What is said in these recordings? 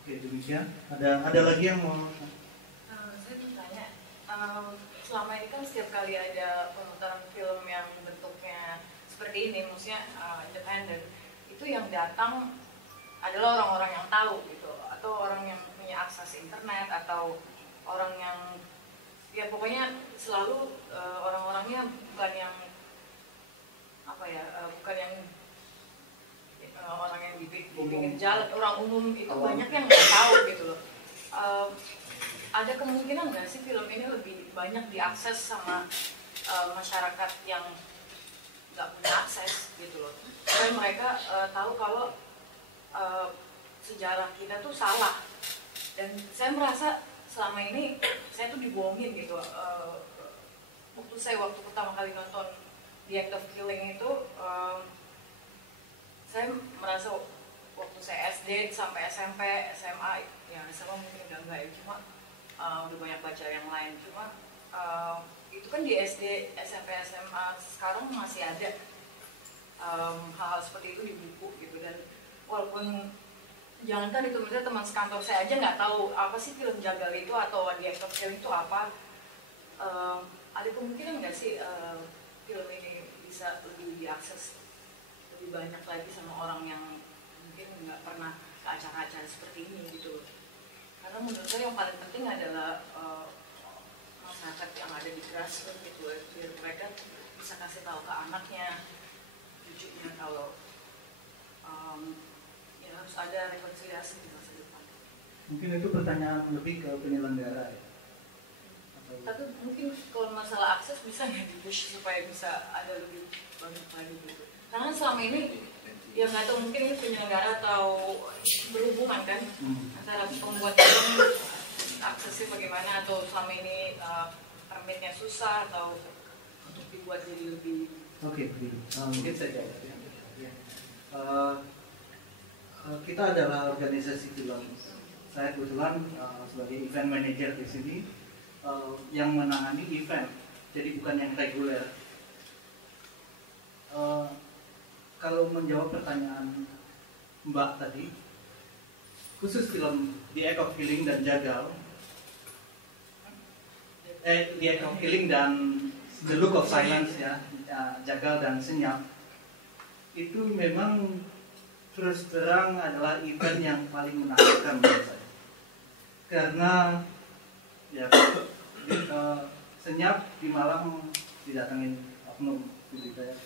Oke, demikian. Ada lagi yang mau? Saya mau tanya, selama ini kan setiap kali ada pemutaran film yang bentuknya seperti ini, maksudnya independen, itu yang datang adalah orang-orang yang tahu gitu, atau orang yang punya akses internet, atau orang yang ya pokoknya selalu orang-orangnya bukan yang apa ya, bukan yang orang yang di pinggir jalan, orang umum itu banyak yang nggak tahu gitu loh. Ada kemungkinan nggak sih film ini lebih banyak diakses sama masyarakat yang nggak punya akses gitu loh, supaya mereka tahu kalau sejarah kita tuh salah. Dan saya merasa selama ini saya tuh dibohongin gitu. Waktu pertama kali nonton The Act of Killing itu, saya merasa waktu saya SD sampai SMP, SMA, ya SMA mungkin udah enggak ya, cuma udah banyak baca yang lain. Cuma itu kan di SD, SMP, SMA sekarang masih ada hal-hal seperti itu di buku gitu. Dan walaupun jangankan itu, misalnya teman sekantor saya aja nggak tahu apa sih film Jagal itu atau The Act of Killing itu apa. Ada kemungkinan nggak sih film ini bisa lebih diakses lebih banyak lagi sama orang yang mungkin nggak pernah ke acara-acara seperti ini gitu. Karena menurut saya yang paling penting adalah masyarakat yang ada di grassroots gitu, biar mereka bisa kasih tahu ke anaknya, cucunya kalau ya harus ada rekonsiliasi di masa depan. Mungkin itu pertanyaan lebih ke penyelenggara ya. Tapi mungkin kalau masalah akses bisa nggak di-push supaya bisa ada lebih banyak lagi gitu. Karena selama ini ya nggak tahu, mungkin ini penyelenggara atau berhubungan kan antara pembuat film aksesnya bagaimana, atau selama ini permitnya susah atau untuk dibuat jadi lebih. Oke, mungkin saya jawab ya. Kita adalah organisasi film. Saya kebetulan sebagai event manager di sini yang menangani event, jadi bukan yang reguler. Kalau menjawab pertanyaan Mbak tadi, khusus film The Act of Killing dan Jagal, The Act of Killing dan The Look of Silence ya, Jagal dan Senyap, itu memang terus terang adalah event yang paling menakutkan menurut saya. Karena ya Senyap di Malang didatengin oknum gitu ya.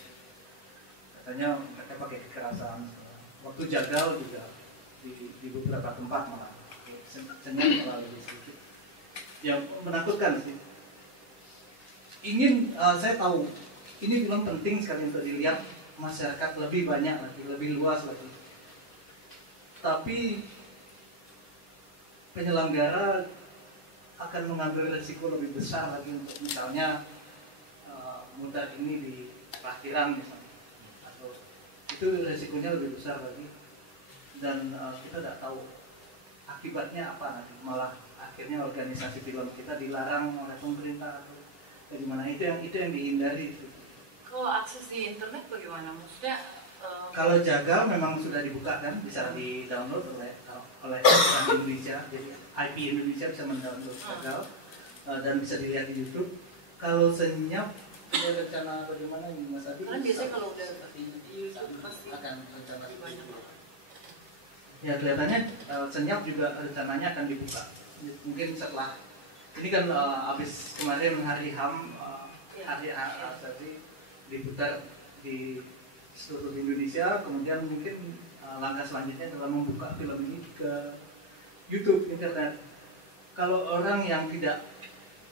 Katanya mereka pakai kekerasan. Waktu Jagal juga di beberapa tempat malah Senyap malah lebih sedikit. Yang menakutkan sih. Saya tahu ini film penting sekali untuk dilihat masyarakat lebih banyak lagi, lebih luas lagi. Tapi penyelenggara akan mengambil resiko lebih besar lagi untuk misalnya mudah ini di parkiran misalnya. Itu resikonya lebih besar lagi, dan kita tidak tahu akibatnya apa nanti, malah akhirnya organisasi film kita dilarang oleh pemerintah atau bagaimana. Itu yang dihindari. Kalau akses di internet bagaimana? Maksudnya kalau Jagal memang sudah dibuka kan, bisa di download oleh orang Indonesia, jadi IP Indonesia bisa mendownload Jagal dan bisa dilihat di YouTube. Kalau Senyap ada rencana bagaimana ini Mas Adi? Karena biasanya kalau udah di YouTube pasti akan rencana banyak. Ya kelihatannya Senyap juga rencananya akan dibuka. Mungkin setelah ini kan habis kemarin hari HAM, hari tadi diputar di seluruh Indonesia, kemudian mungkin langkah selanjutnya adalah membuka film ini ke YouTube, internet. Kalau orang yang tidak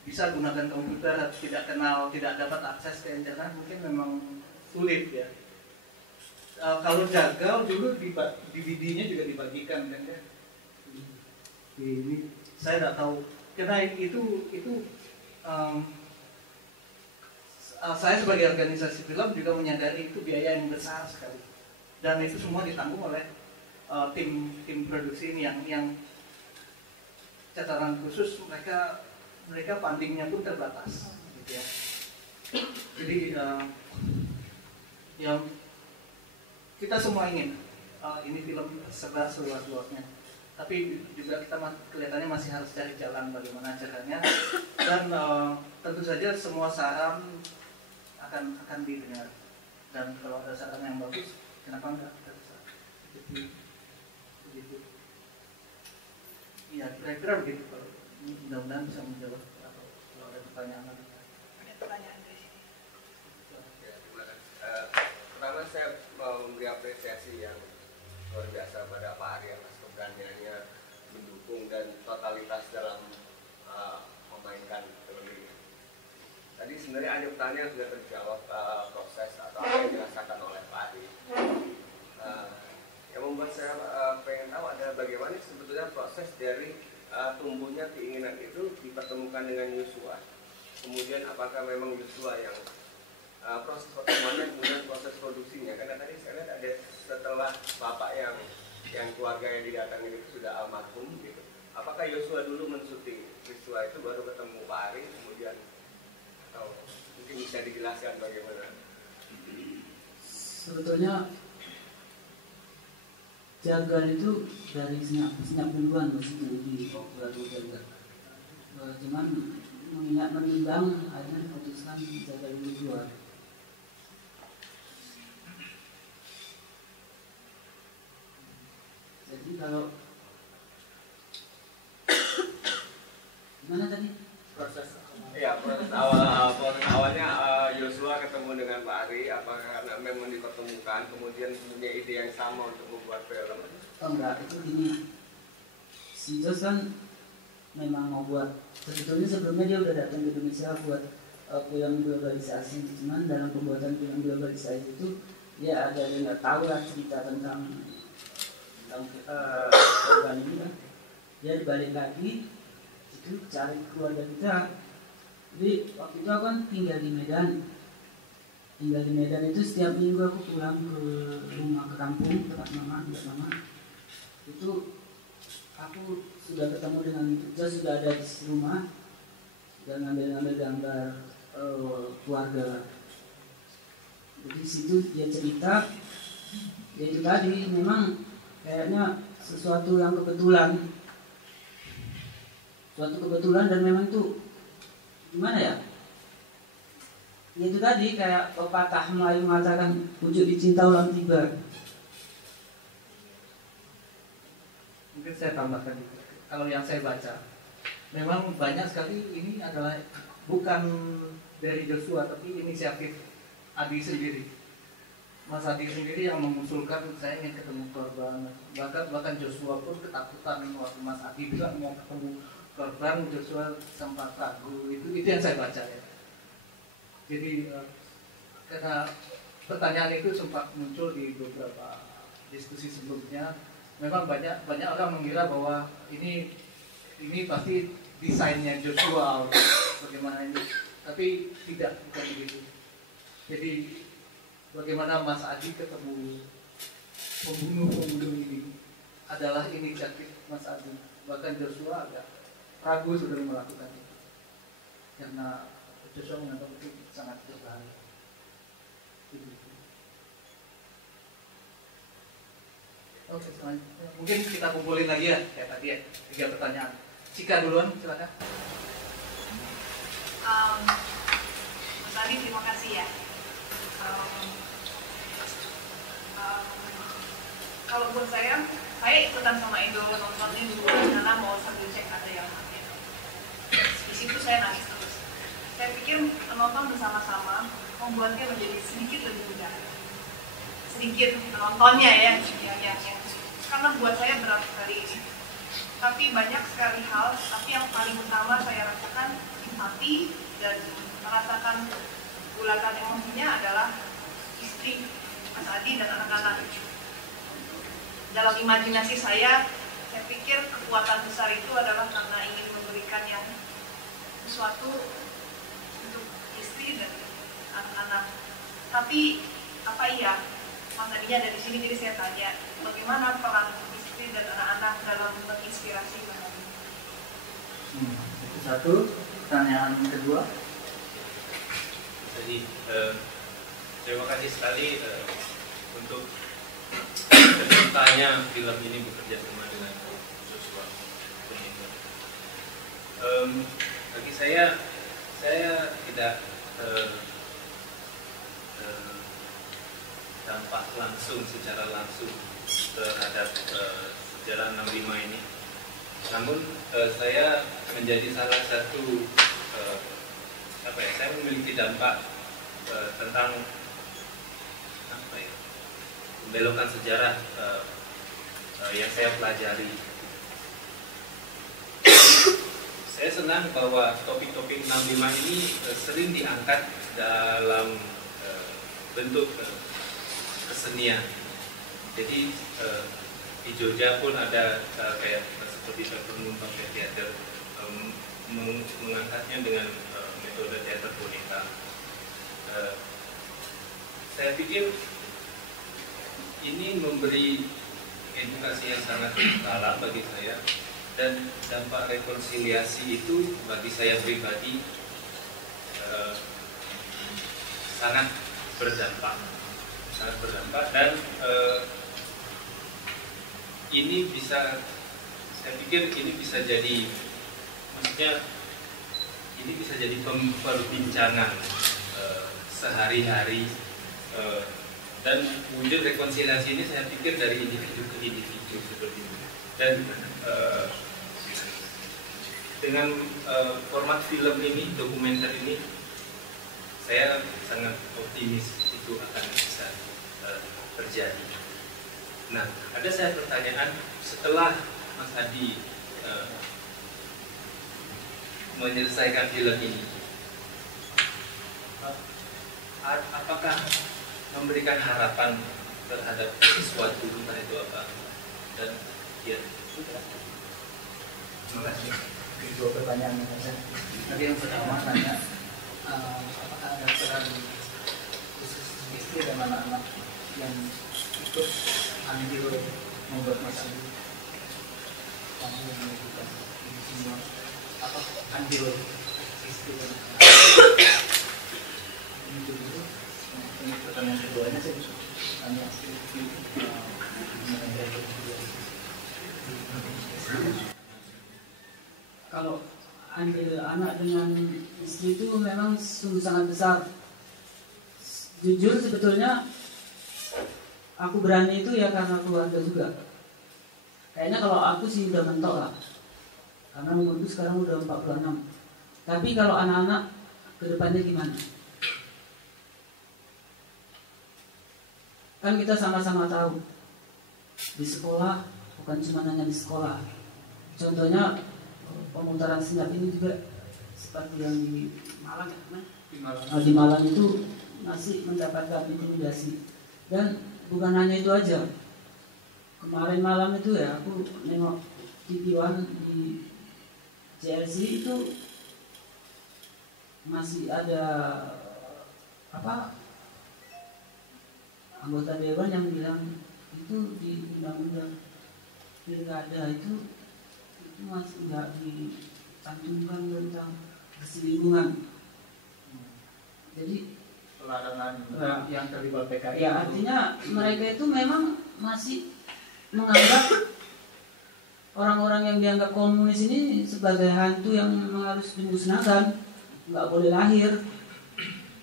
bisa gunakan komputer atau tidak kenal, tidak dapat akses ke internet, mungkin memang sulit ya. Kalau Jagal dulu DVD-nya juga dibagikan kan ya. Ini saya tidak tahu, karena itu saya sebagai organisasi film juga menyadari itu biaya yang besar sekali, dan itu semua ditanggung oleh tim produksi ini yang catatan khusus mereka fundingnya pun terbatas, gitu ya. Jadi yang kita semua ingin ini film seluas-luasnya tapi juga kita kelihatannya masih harus cari jalan bagaimana caranya, dan tentu saja semua saran akan didengar, dan kalau ada saran yang bagus kenapa enggak kita bisa. Jadi begitu. Iya, kira-kira begitu. Kalau mudah-mudahan bisa menjawab kalau ada pertanyaan lagi. Ada pertanyaan dari sini. Ya, terima kasih. Pertama saya mau memberi apresiasi yang luar biasa pada Pak Ari atas keberaniannya mendukung dan totalitas dalam memainkan film ini. Tadi sebenarnya ada pertanyaan yang sudah terjawab, proses atau apa yang dirasakan oleh Pak Ari. Yang membuat saya pengen tahu adalah bagaimana sebetulnya proses dari tumbuhnya keinginan itu dipertemukan dengan Yosua. Kemudian apakah memang Yosua yang proses pertemuannya, kemudian proses produksinya? Karena tadi saya lihat ada setelah bapak yang keluarga yang didatangi itu sudah almarhum gitu. Apakah Yosua dulu mensyuting peristiwa itu baru ketemu Pak Ari, kemudian atau mungkin bisa dijelaskan bagaimana? Sebetulnya Jagal itu dari senyap duluan maksudnya di lagu Jagal. Cuman mengingat menimbang akhirnya memutuskan Jagal dulu keluar. Jadi kalau gimana tadi? Proses awalnya Yosua ketemu dengan Pak Ari, apakah karena memang dipertemukan kemudian punya ide yang sama untuk membuat film? Oh enggak, itu gini, si Jos kan memang mau buat, sebetulnya sebelumnya dia udah datang ke Indonesia buat film globalisasi, cuman dalam pembuatan film globalisasi itu dia ada yang nggak tahu lah cerita tentang korban ini kan, dia dibalik lagi itu cari keluarga kita. Jadi waktu itu aku kan tinggal di Medan itu setiap minggu aku pulang ke rumah, ke kampung tempat mama itu aku sudah ketemu dengan dia, sudah ada di rumah dan ngambil gambar keluarga. Jadi situ dia cerita, ya itu tadi memang kayaknya sesuatu yang kebetulan dan memang itu gimana ya? Ya itu tadi kayak pepatah Melayu mengatakan pucuk dicinta ulang tiba. Mungkin saya tambahkan juga. Kalau yang saya baca, memang banyak sekali ini adalah bukan dari Joshua, tapi inisiatif Adi sendiri. Mas Adi sendiri yang mengusulkan saya ingin ketemu korban. Bahkan Joshua pun ketakutan waktu Mas Adi bilang mau ketemu korban, Joshua sempat ragu. Itu yang saya baca ya. Jadi karena pertanyaan itu sempat muncul di beberapa diskusi sebelumnya, memang banyak orang mengira bahwa ini pasti desainnya Joshua bagaimana ini, tapi tidak, bukan begitu. Jadi bagaimana Mas Adi ketemu pembunuh ini adalah inisiatif Mas Adi. Bahkan Joshua agak ragu sudah melakukan itu karena Joshua menganggap itu sangat berbahaya. Oke, selanjutnya mungkin kita kumpulin lagi ya, kayak tadi ya, 3 pertanyaan. Cika duluan, silakan. Mas Adi, terima kasih ya. Kalau buat saya ikutan sama Indo nontonnya dulu karena mau sambil cek ada yang hamil. Di situ saya nangis terus. Saya pikir menonton bersama-sama membuatnya menjadi sedikit lebih mudah. Sedikit menontonnya ya, karena buat saya berat sekali ini. Tapi banyak sekali hal, tapi yang paling utama saya rasakan empati dan merasakan bulatan emosinya adalah istri Mas Adi dan anak-anak. Dalam imajinasi saya pikir kekuatan besar itu adalah karena ingin memberikan yang sesuatu untuk istri dan anak-anak. Tapi apa iya? Mas Adinya ada di sini, jadi saya tanya, bagaimana peran istri dan anak-anak dalam menginspirasi Mas Adi? Itu satu. Pertanyaan kedua. Jadi terima kasih sekali untuk ceritanya film ini bekerja sama dengan Bagi saya tidak dampak langsung secara langsung terhadap Jalan 65 ini. Namun saya menjadi salah satu saya memiliki dampak tentang pembelokan sejarah yang saya pelajari. Saya senang bahwa topik-topik 65 ini sering diangkat dalam bentuk kesenian. Jadi di Jogja pun ada kayak seperti pertemuan pakai teater mengangkatnya dengan metode teater boneka. Saya pikir ini memberi edukasi yang sangat dalam bagi saya, dan dampak rekonsiliasi itu bagi saya pribadi sangat berdampak dan ini bisa, saya pikir ini bisa jadi, maksudnya ini bisa jadi perbincangan sehari-hari, dan wujud rekonsiliasi ini saya pikir dari individu ke individu seperti ini. Dan dengan format film ini, dokumenter ini, saya sangat optimis itu akan bisa terjadi. Nah, ada saya pertanyaan, setelah Mas Hadi menyelesaikan film ini, apakah memberikan harapan terhadap sesuatu, entah itu apa? Dan ya, terima kasih. Dua pertanyaan saja. Tadi yang pertama tanya apakah ada peran khusus istri dan anak-anak yang ikut andil membuat masalah kamu yang melakukan ini semua, apa andil istri dan anak-anak ini dulu. Ini pertanyaan keduanya saya tanya kalau andil anak dengan istri itu memang sungguh sangat besar. Jujur sebetulnya aku berani itu ya karena keluarga juga. Kayaknya kalau aku sih udah mentok lah, karena umurku sekarang udah 46. Tapi kalau anak-anak kedepannya gimana? Kan kita sama-sama tahu di sekolah bukan cuma hanya di sekolah. Contohnya pemutaran senyap ini juga seperti yang di Malang ya, di Malang itu masih mendapatkan intimidasi. Dan bukan hanya itu aja. Kemarin malam itu ya aku nengok TV One di JLC itu masih ada anggota dewan yang bilang itu di undang-undang pilkada itu masih nggak dicantumkan tentang keselingkuhan. Jadi pelarangan yang terlibat PKI. Ya artinya mereka itu memang masih menganggap orang-orang yang dianggap komunis ini sebagai hantu yang memang harus dimusnahkan, nggak boleh lahir.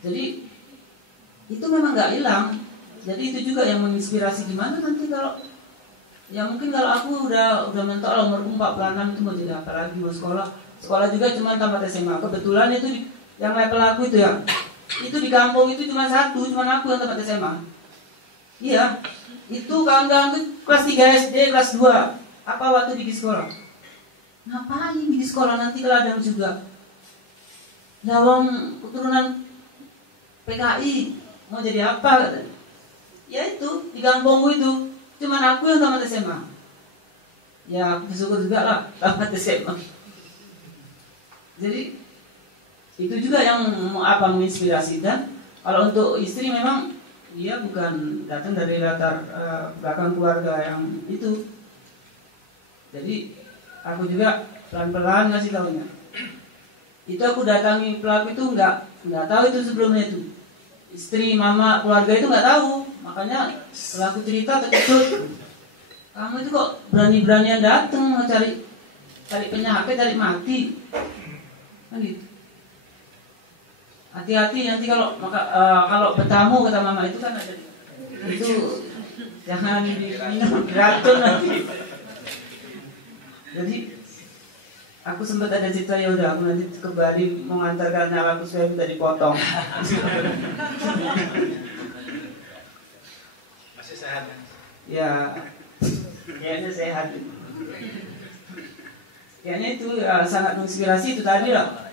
Jadi itu memang nggak hilang. Jadi itu juga yang menginspirasi gimana nanti kalau ya mungkin kalau aku udah mentok lah, umur 46 itu mau jadi apa lagi, mau sekolah juga cuma tamat SMA. Kebetulan itu yang level aku itu ya, itu di kampung itu cuma aku yang tamat SMA. Iya, itu kawan-kawan itu kelas 3 SD, kelas 2 apa waktu di sekolah. Ngapain di sekolah nanti kalau ada juga Jawang keturunan PKI mau jadi apa katanya. Ya itu di kampungku itu cuman aku yang tamat SMA. Ya bersyukur juga lah tamat SMA. Jadi itu juga yang menginspirasi. Dan kalau untuk istri memang dia bukan datang dari latar belakang keluarga yang itu. Jadi aku juga pelan-pelan ngasih tahunya. Itu aku datangi pelaku itu nggak tahu itu sebelumnya itu. Istri, mama, keluarga itu nggak tahu. Makanya setelah aku cerita terkejut. Kamu itu kok berani-beranian datang mau cari tarik penya HP tarik mati kan gitu. Hati-hati nanti kalau kalau bertamu kata mama itu kan ada itu jangan diminum beracun nanti. Jadi aku sempat ada cerita, ya udah aku nanti ke Bali mau ngantarkan nyalaku saya minta dipotong. Masih sehat kan? Ya, kayaknya sehat. Kayaknya itu sangat menginspirasi itu tadi lah.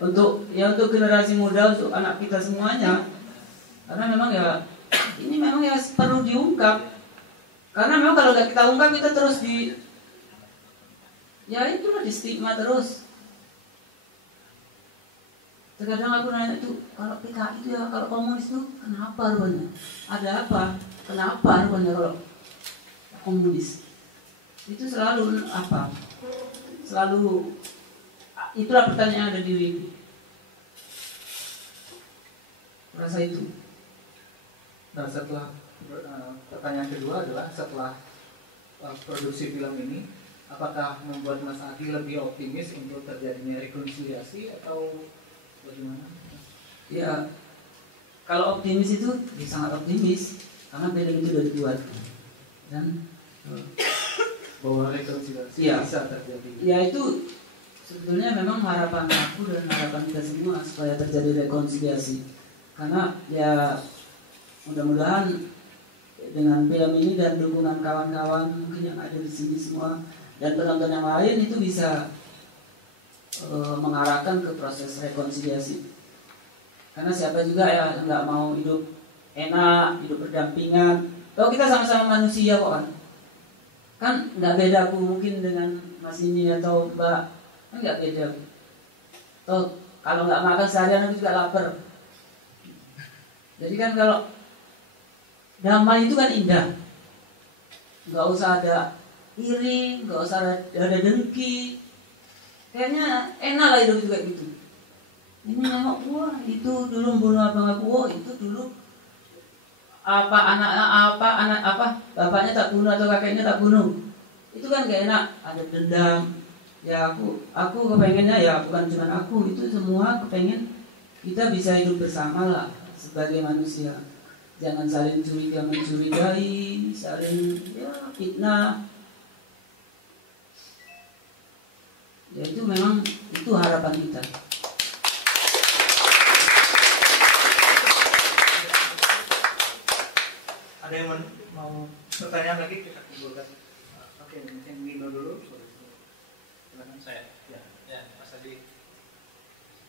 Untuk generasi muda, untuk anak kita semuanya. Karena memang ini memang perlu diungkap. Karena memang kalau nggak kita ungkap kita terus itulah di stigma terus. Terkadang aku nanya tuh, kalau PKI itu kalau komunis itu kenapa rupanya? Ada apa? Kenapa rupanya kalau komunis? Itu selalu apa? Selalu itulah pertanyaan yang ada di diriku. Rasa itu. Nah, setelah pertanyaan kedua adalah setelah produksi film ini, apakah membuat Mas Adi lebih optimis untuk terjadinya rekonsiliasi atau bagaimana? Ya, kalau optimis itu sangat optimis karena film itu sudah dibuat dan bahwa rekonsiliasi bisa terjadi. Ya itu sebetulnya memang harapan aku dan harapan kita semua supaya terjadi rekonsiliasi. Karena ya mudah-mudahan dengan film ini dan dukungan kawan-kawan mungkin yang ada di sini semua dan penonton yang lain itu bisa mengarahkan ke proses rekonsiliasi. Karena siapa juga ya nggak mau hidup enak, hidup berdampingan. Kalau kita sama-sama manusia kok kan nggak beda aku mungkin dengan Mas ini atau Mbak, kan nggak beda. Toh kalau nggak makan seharian aku juga lapar. Jadi kan kalau damai itu kan indah, nggak usah ada iri, nggak usah ada dengki. Kayaknya enak lah hidup juga gitu. Ini nengok, wah itu dulu membunuh abang aku, wah itu dulu anak bapaknya tak bunuh atau kakeknya tak bunuh. Itu kan gak enak, ada dendam. Ya aku kepengennya ya bukan cuma aku, itu semua kepengen kita bisa hidup bersama lah sebagai manusia. Jangan saling curiga mencurigai, saling fitnah. Ya itu memang itu harapan kita. Ada yang mau pertanyaan lagi kita kumpulkan. Oke, mungkin Nino dulu. Silakan. Saya, ya Mas Adi,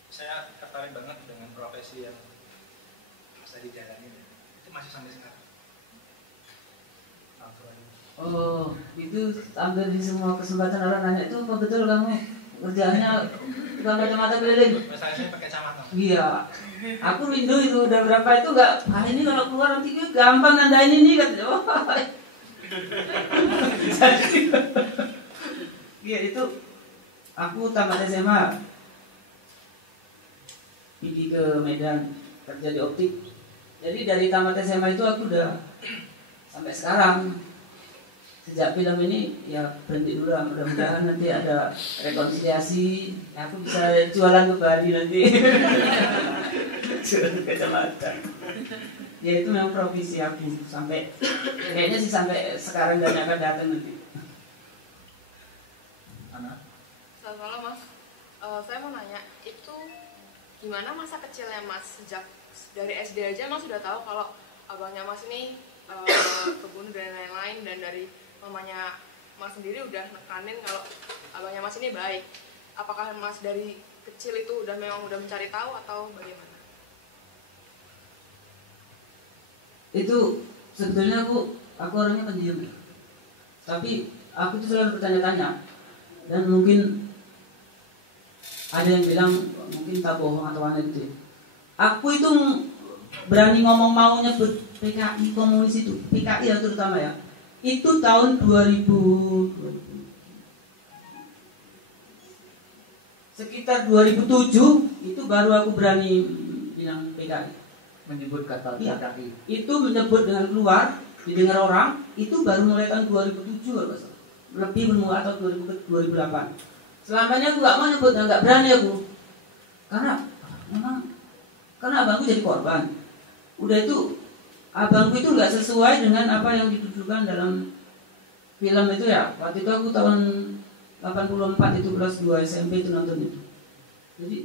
saya tertarik banget dengan profesi yang Mas Adi jalani. Itu masih sampai sekarang. Oh, itu hampir di semua kesempatan orang nanya itu apa betul kamu kerjaannya bukan kacamata keliling? Misalnya saya pakai kacamata. Iya, aku rindu itu udah berapa itu nggak. Ini kalau keluar nanti gampang nandain ini katanya. Oh, iya itu aku tamat SMA pergi ke Medan kerja di optik. Jadi dari tamat SMA itu aku udah sampai sekarang. Sejak film ini ya berhenti dulu lah, mudah-mudahan nanti ada rekonsiliasi, aku bisa jualan ke Bali nanti. Jualan kacamata. Ya itu memang profesi aku sampai kayaknya sih sampai sekarang dan akan datang nanti. Selamat malam Mas, saya mau nanya itu gimana masa kecilnya Mas sejak dari SD aja Mas sudah tahu kalau abangnya Mas ini kebunuh dan lain-lain, dan dari mamanya Mas sendiri udah nekanin kalau abangnya Mas ini baik. Apakah Mas dari kecil itu memang udah mencari tahu atau bagaimana? Itu sebetulnya aku orangnya pendiam. Tapi aku tuh selalu bertanya-tanya. Dan mungkin ada yang bilang mungkin tak bohong atau mana gitu. Aku itu berani ngomong mau nyebut PKI komunis itu, PKI ya terutama ya. Itu tahun 2000 sekitar 2007 itu baru aku berani bilang PKI, menyebut kata PKI. Itu menyebut dengan keluar didengar orang itu baru mulai tahun 2007 kalau nggak salah. lebih menunggu atau 2008. Selamanya aku nggak mau nyebut, nggak berani aku, karena memang karena abangku jadi korban. Udah itu abangku itu nggak sesuai dengan apa yang ditujukan dalam film itu ya. Waktu itu aku tahun 84 itu kelas 2 SMP itu nonton itu. Jadi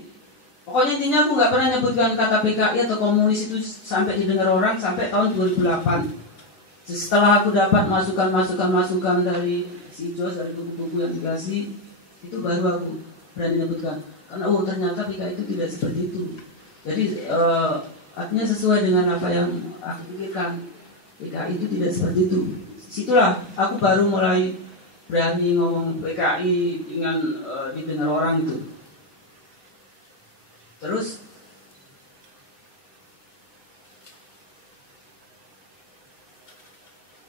pokoknya intinya aku nggak pernah nyebutkan kata PKI atau komunis itu sampai didengar orang sampai tahun 2008. Setelah aku dapat masukan dari si Jos, dari buku-buku yang dikasih, itu baru aku berani nyebutkan. Karena ternyata PKI itu tidak seperti itu. Jadi artinya sesuai dengan apa yang aku pikirkan. PKI itu tidak seperti itu. Situlah aku baru mulai berani ngomong PKI dengan didengar orang itu. Terus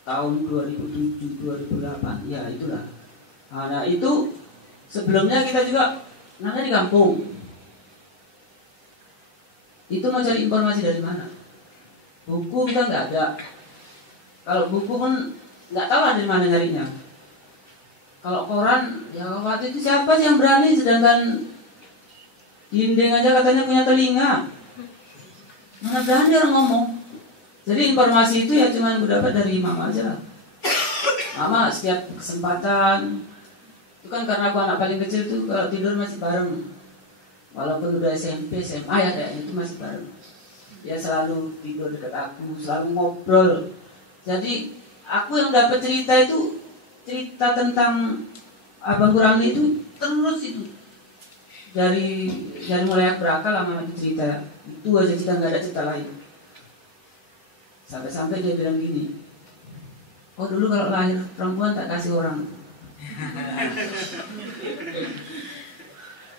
tahun 2007-2008 ya itulah. Nah itu sebelumnya kita juga nanya di kampung. Itu mau cari informasi dari mana? Buku kita nggak ada. Kalau buku kan nggak tahu dari mana nyarinya. Kalau koran, ya waktu itu siapa sih yang berani? Sedangkan dinding aja katanya punya telinga. Mana berani orang ngomong? Jadi informasi itu ya cuma aku dapat dari mama aja. Mama setiap kesempatan, itu kan karena aku anak paling kecil tuh kalau tidur masih bareng. Walaupun udah SMP, SMA ya kayaknya itu masih bareng. Dia selalu tidur dekat aku, selalu ngobrol. Jadi aku yang dapat cerita itu, cerita tentang Abang Ramli itu terus itu. Dari mulai aku berakal lama cerita itu aja, cerita nggak ada cerita lain. Sampai-sampai dia bilang gini, oh dulu kalau lahir perempuan tak kasih orang.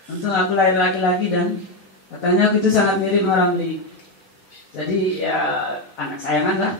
Untung aku lahir laki-laki dan katanya aku itu sangat mirip sama Ramli. Jadi ya anak sayangan lah.